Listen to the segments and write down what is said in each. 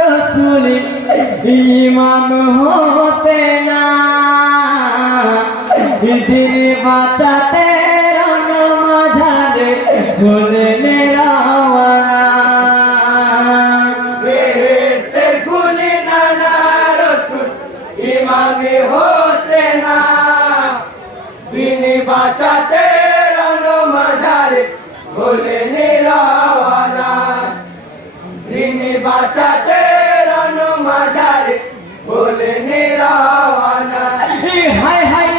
রসুল ইমাম হতে না দিন বাঁচাতে রণ মাঝারে বলেন রাওয়ানা বেহেশতের কুলি নানা রসুল ইমাম হতে না দিন বাঁচাতে রণ মাঝারে বলেন রাওয়ানা দিন বাঁচাতে রণ মাঝারে বলেন রাওয়ানা হাই হাই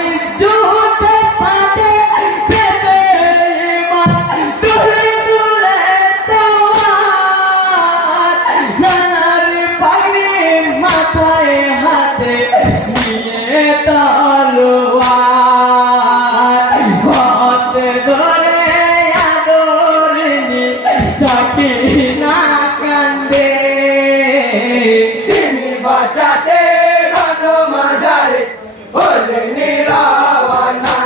জুতে পাতে পেতে ইমান তুলে তুলে তোমার নানার পাগড়ি মাথায় হাতে নিয়ে তলোয়ার হাতে ধরে আদরনি সাকিনা কান্দে দিন বাঁচাতে রণ মাঝারে বলেন রাওয়ানা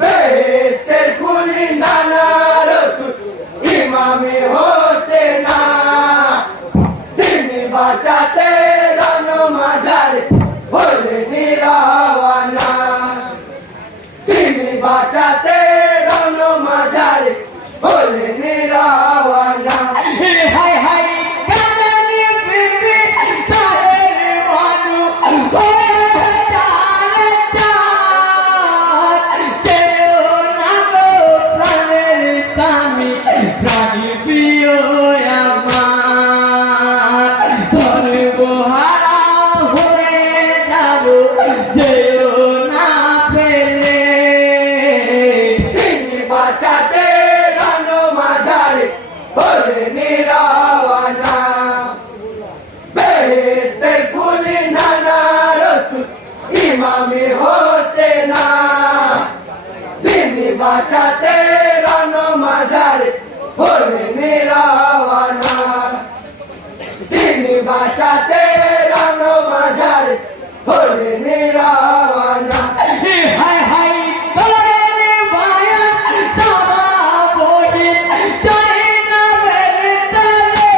বেহেশতের কুলি নানা রসুল ইমাম হতে না দিন বাঁচাতে রণ মাঝারে বলেন রাওয়ানা দিন বাঁচাতে রণ মাঝারে বলেন রাওয়ানা হাই হাই কানানি বিবি তারের মানু হয়ে চালে চার যেও না গো প্রাণের স্বামী প্রাণী প্রিয় আমার সর্বহারা হয়ে যাব যেও না ফেলে দিন বাঁচাতে রণ মাঝারে বলেন রাওয়ানা বেহেশতের কুলি নানা রসুল ইমাম হতে না দিন বাঁচাতে রণ মাঝারে বলেন রাওয়ানা দিন বাঁচাতে রণ মাঝারে বলেন রাওয়ানা হাই হাই তোরে মায়া তাবা বহি জয় না বেরতলে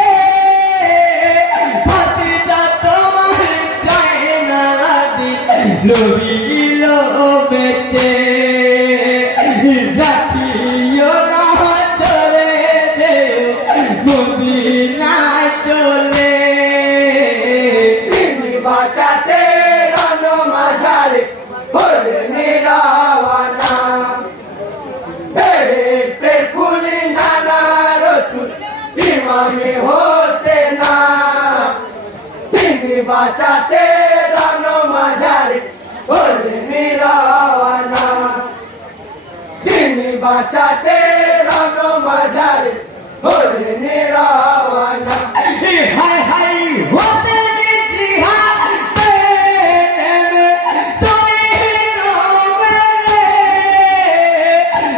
ভাতিজা তোমার জয় না রাদি লোবিল বেচে রাখিও না চলে যেও মদিনায় চলে দিন বাঁচাতে রণ মাঝারে বলেন রাওয়ানা বেহেশতের কুলি নানা রসুল ইমাম হতে না দিন বাঁচাতে রণ মাঝারে বলেন রাওয়ানা দিন বাঁচাতে রণ মাঝারে বলেন রাওয়ানা হাই হাই হতে জিহাদ নেমে তৈর মেলে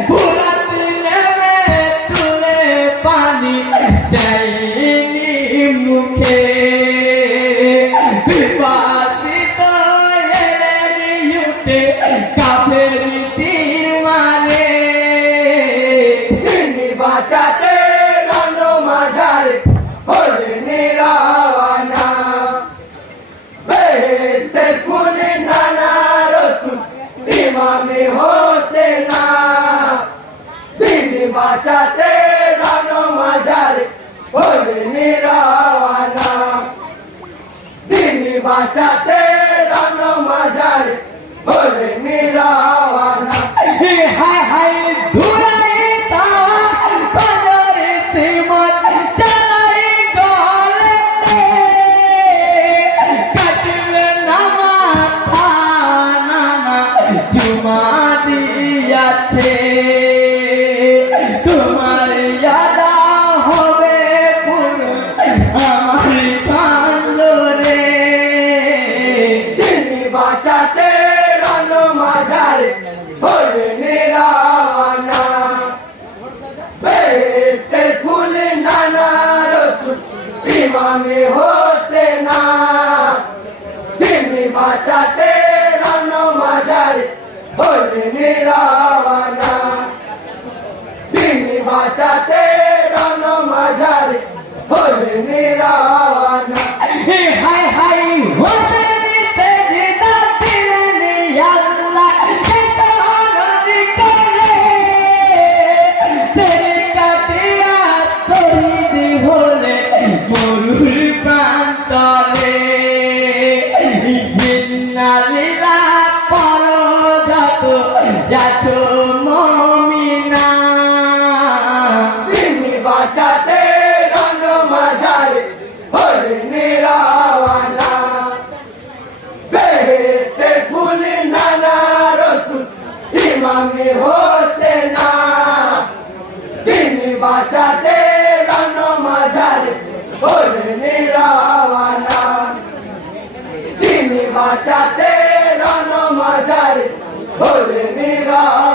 ভুরাত নেমে তুলে পানি দেয়নি মুখে বিবাদিত এলেন উঠে কাফের তীর মারে দিন বাঁচাতে রণ মাঝারে বলেন রাওয়ানা বেহেশতের কুলি নানা রসুল ইমাম হতে না দিন বাঁচাতে রণ মাঝারে বলেন রাওয়ানা দিন বাঁচাতে রণ মাঝারে বলেন রাওয়ানা হাই হাই ধুলাই তাওয়া কদরে সিমত চালাই গলেতে কাটবে না মাথা নানা জুমা দিয়াছে তোমার ইয়াদা হবে পুরুষ আমার কান্দরে দিন বাঁচাতে রণ মাঝারে বলেন রাওয়ানা বেহেশতের কুলি নানা রসুল ইমাম হতে না দিন বাঁচাতে রণ মাঝারে বলেন রাওয়ানা দিন বাঁচাতে রণ মাঝারে হলে নিরাওয়ানা হাই হাই হতে নিতে দিদা দিলেন আল্লাহ করে তেরি কাটিয়া তৈরি হলে মরুর প্রান্তরে জিন্নালিলা পর যত যাচ মমিনা তিনি বাঁচাতে রণ মাঝারে হলে নিরাওয়ানা বেহেশতের ফুল নানা রসুল ইমামে হোসেনা তিনি বাঁচাতে রণ মাঝারে হলে নিরাওয়ানা তিনি বাঁচাতে রণ মাঝারে হলে নিরাওয়ানা